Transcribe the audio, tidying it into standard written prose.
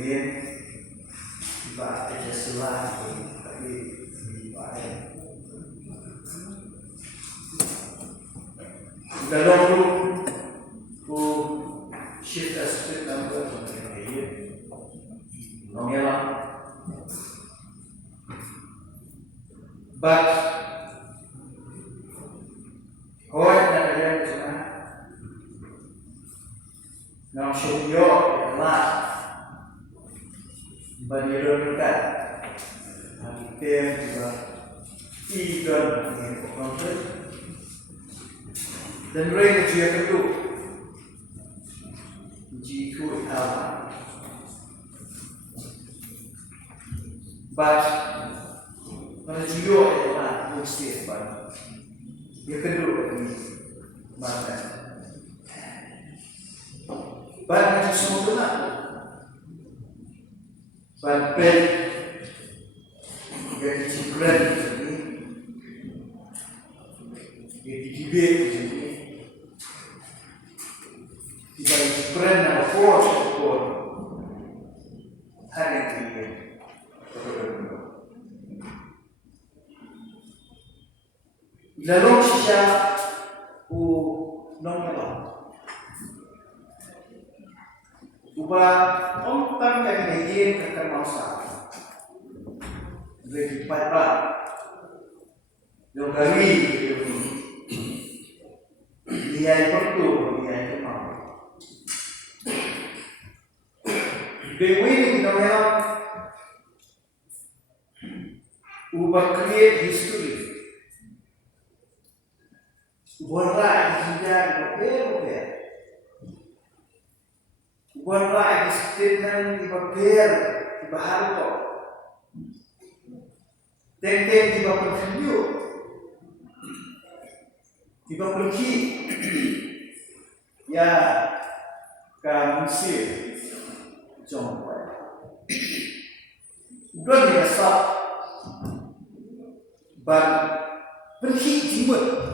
kemudian tiba ada selah tapi dalam tu shift aspect number ini nominal but hoy na kaya sana na shubyo la baliron ka agitem juga ikan ini konten dan mereka juga tentu G2 utama but menuju adalah mesti but yang kedua ini mana but semua benar but pen yang dicipran ini yang dikibik ini dibalik cipran ada force support hari ini lalu siya u nongela uba ontang kagigin kakamausa lagi pada yung kami niyay pertu niyay kemau bewini nongela uba create history Buatlah hingga berpikir, buatlah statement berpikir di bahar itu, tentang di bawah video, di bawah pergi, ya kamusi, jompa, bukan biasa, ban pergi jemput.